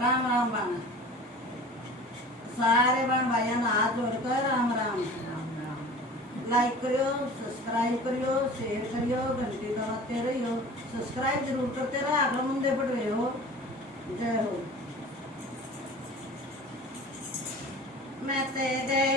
राम राम बाण सारे बहन भाइयों ने हाथ जोड़कर राम राम। लाइक करियो, सब्सक्राइब करियो, शेयर करियो, घंटी दबाते रहियो। सब्सक्राइब जरूर करते रहो, अगले मुंडे बढ़ रहे हो। जय हो। मैं तेरे